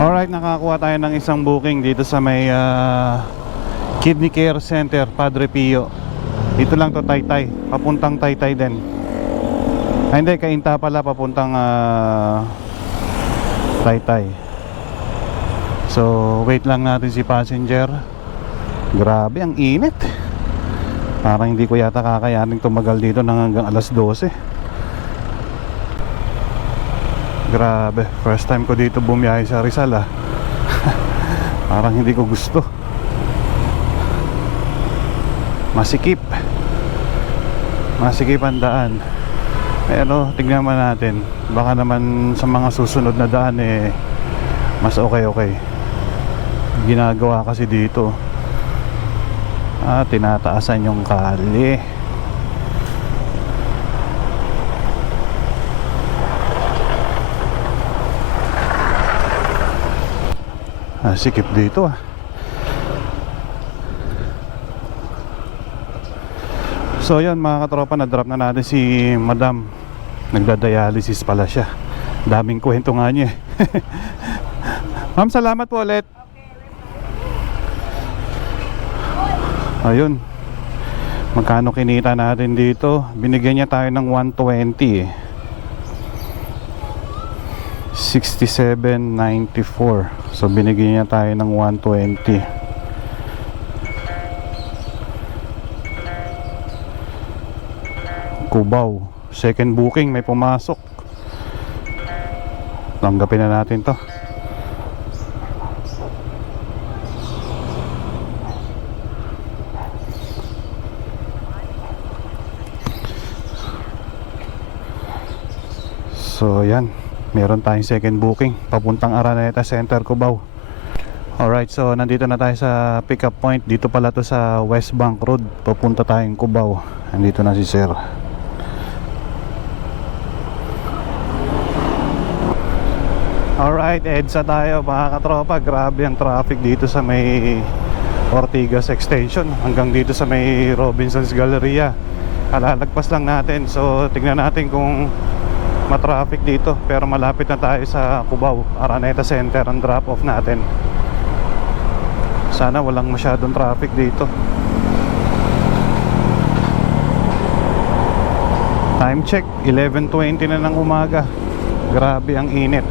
Alright, nakakuha tayo ng isang booking dito sa may Kidney Care Center, Padre Pio. Dito lang to, Taytay. Papuntang Taytay din. Ay hindi, Cainta pala, papuntang Taytay. So wait lang natin si passenger. Grabe, ang init. Parang hindi ko yata kakayanin tumagal dito ng hanggang alas 12. Grabe, first time ko dito bumiyahe sa Rizal Parang hindi ko gusto. Masikip ang daan. Pero tignan man natin, baka naman sa mga susunod na daan mas okay. Ginagawa kasi dito tinataasan yung kali. Sikip dito So yun mga katropa, na-drop na natin si Madam. Nagda-dialysis pala siya. Daming kwento nga niya Ma'am, salamat po ulit. Ayun, magkano kinita natin dito? Binigyan niya tayo ng 120 67.94. So binigyan niya tayo ng 120. Cubao, second booking, may pumasok. Tanggapin na natin to. So yan, meron tayong second booking papuntang Araneta Center, Cubao. Alright, so nandito na tayo sa pick up point. Dito pala to sa West Bank Road, papunta tayong Cubao. Nandito na si Sir. Alright, EDSA tayo mga katropa. Grabe ang traffic dito sa may Ortigas Extension hanggang dito sa may Robinsons Galleria. Alalagpas lang natin. So tignan natin kung matraffic dito, pero malapit na tayo sa Cubao, Araneta Center ang drop off natin. Sana walang masyadong traffic dito. Time check, 11:20 na ng umaga. Grabe ang init.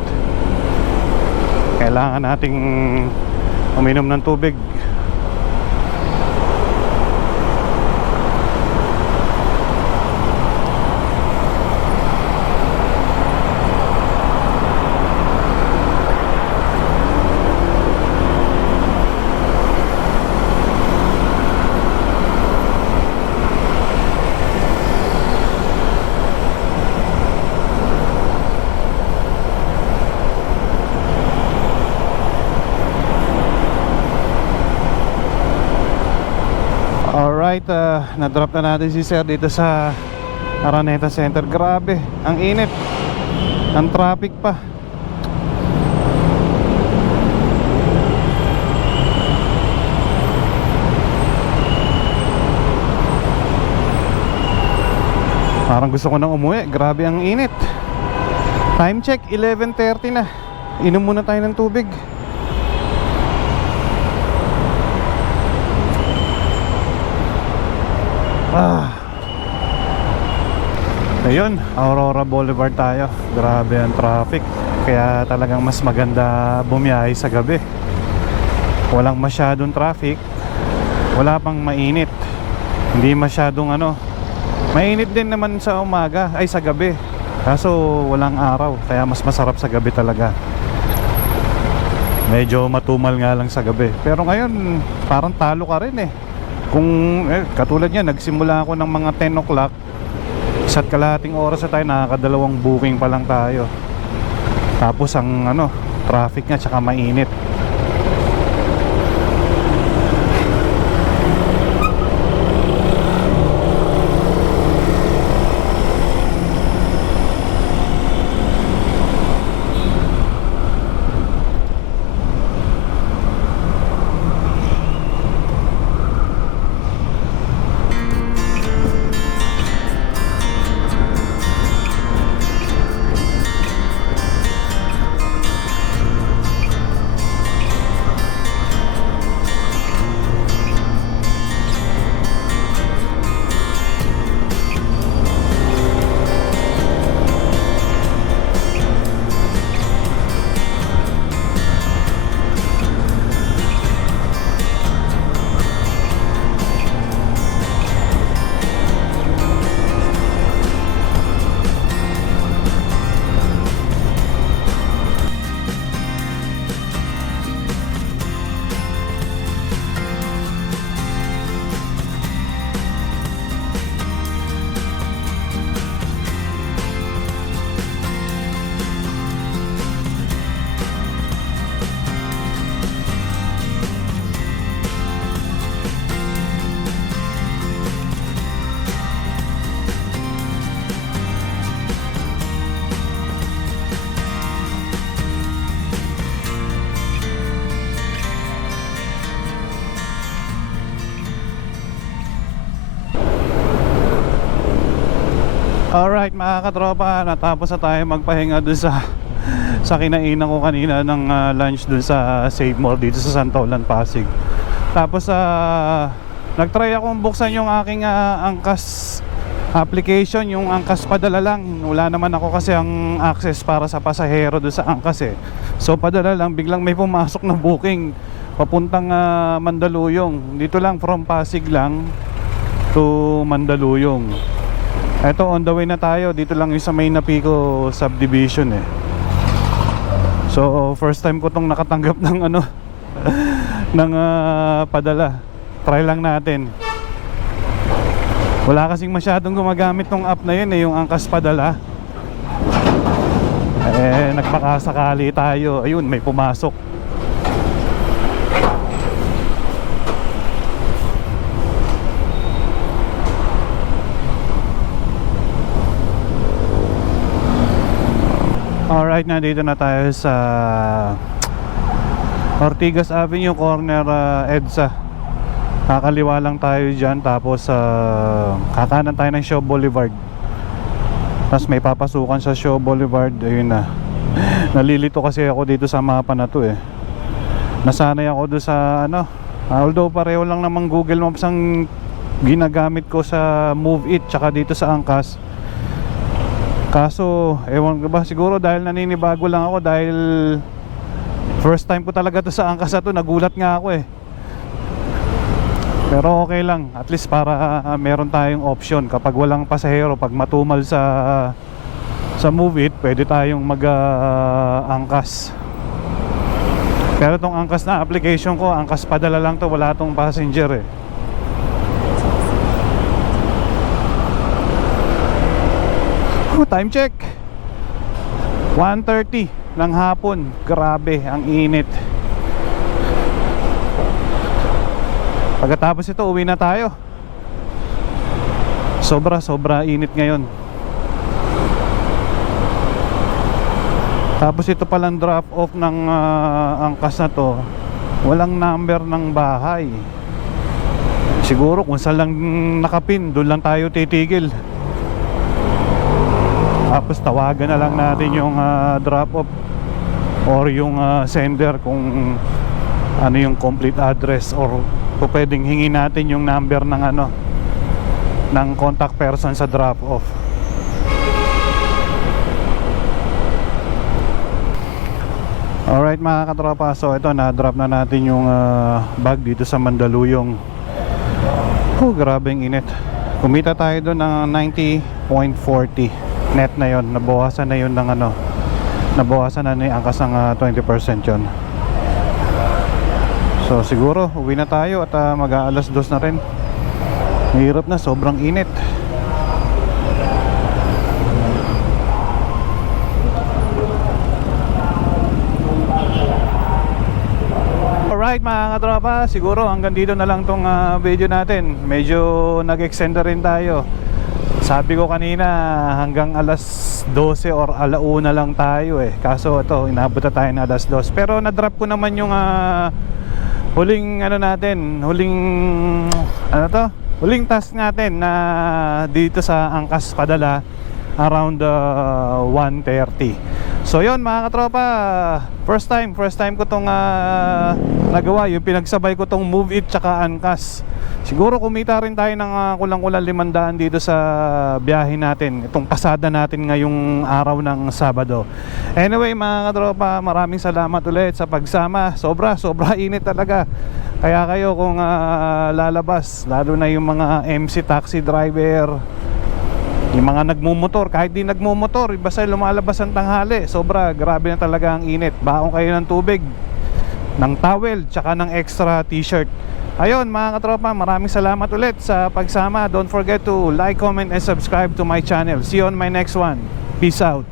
Kailangan nating uminom ng tubig. Alright, na-drop na natin si Sir dito sa Araneta Center. Grabe, ang init. Ang traffic pa. Parang gusto ko nang umuwi. Grabe ang init. Time check, 11:30 na. Inom muna tayo ng tubig. Ayun, Aurora Boulevard tayo. Grabe ang traffic. Kaya talagang mas maganda bumiyahe sa gabi. Walang masyadong traffic. Wala pang mainit. Hindi masyadong mainit din naman sa umaga, ay sa gabi. Kaso walang araw, kaya mas masarap sa gabi talaga. Medyo matumal nga lang sa gabi. Pero ngayon, parang talo ka rin Kung katulad niya, nagsimula ako ng mga 10 o'clock. Isa't kalahating oras na tayo, nakakadalawang booking pa lang tayo. Tapos ang traffic nga tsaka mainit. Alright mga katropa, natapos na tayo magpahinga dun sa kinainan ko kanina ng lunch dun sa Save More dito sa Santolan, Pasig. Tapos nagtry akong buksan yung aking angkas application, yung angkas padala lang. Wala naman ako kasi ang access para sa pasahero dun sa angkas eh. So padala lang, biglang may pumasok na booking papuntang Mandaluyong. Dito lang from Pasig lang to Mandaluyong. Eto, on the way na tayo. Dito lang yung sa May Napico subdivision eh. So first time ko tong nakatanggap ng ng padala. Try lang natin. Wala kasing masyadong gumagamit tong app na yun eh, yung angkas padala. Nagpakasakali tayo. Ayun, may pumasok. Alright, nandito na tayo sa Ortigas Avenue, corner EDSA. Kakaliwa lang tayo dyan. Tapos kakanan tayo ng Shaw Boulevard. Tapos may papasukan sa Shaw Boulevard. Ayun na. Nalilito kasi ako dito sa mapa na to eh. Nasanay ako doon sa although pareho lang namang Google Maps ang ginagamit ko sa Move It tsaka dito sa Angkas. Kaso, ewan ko ba, siguro dahil naninibago lang ako, dahil first time ko talaga to sa Angkas na to, nagulat nga ako eh. Pero okay lang, at least para meron tayong option kapag walang pasahero, pag matumal sa Move It, pwede tayong mag-angkas. Pero tong angkas na application ko, angkas padala lang to, wala tong passenger eh. Time check 1:30 ng hapon. Grabe, ang init. Pagkatapos ito, uwi na tayo. Sobra init ngayon. Tapos ito palang drop off ng angkas na to, walang number ng bahay. Siguro kung saan lang nakapin, doon lang tayo titigil. Tapos tawagan na lang natin yung drop off or yung sender kung ano yung complete address, or pwedeng hingin natin yung number ng ng contact person sa drop off. Alright mga katropa, so ito, na-drop na natin yung bag dito sa Mandaluyong. Grabeng init. Kumita tayo doon ng 90.40 net na yon. Nabawasan na yun ng nabawasan na ni angkas ng 20% yon. So siguro uwi na tayo at mag-aalas 2 na rin. Mahirap na, sobrang init. Alright mga katropa, siguro hanggang dito na lang tong video natin. Medyo nag-extend na rin tayo. Sabi ko kanina hanggang alas 12 or alauna lang tayo eh. Kaso ito, inabot na tayo na alas 2. Pero na-drop ko naman yung huling huling task natin na dito sa angkas padala around 1:30. So yun mga katropa, first time ko tong nagawa, yung pinagsabay ko tong Move It tsaka angkas. Siguro kumita rin tayo ng kulang-kulang 500 dito sa biyahe natin, itong pasada natin ngayong araw ng Sabado. Anyway mga katropa, maraming salamat ulit sa pagsama. Sobra init talaga. Kaya kayo kung lalabas, lalo na yung mga MC taxi driver, yung mga nagmumotor, kahit di nagmumotor, basta lumalabas ang tanghali, grabe na talaga ang init. Baon kayo ng tubig, ng towel, tsaka ng extra t-shirt. Ayun mga katropa, maraming salamat ulit sa pagsama. Don't forget to like, comment, and subscribe to my channel. See you on my next one. Peace out.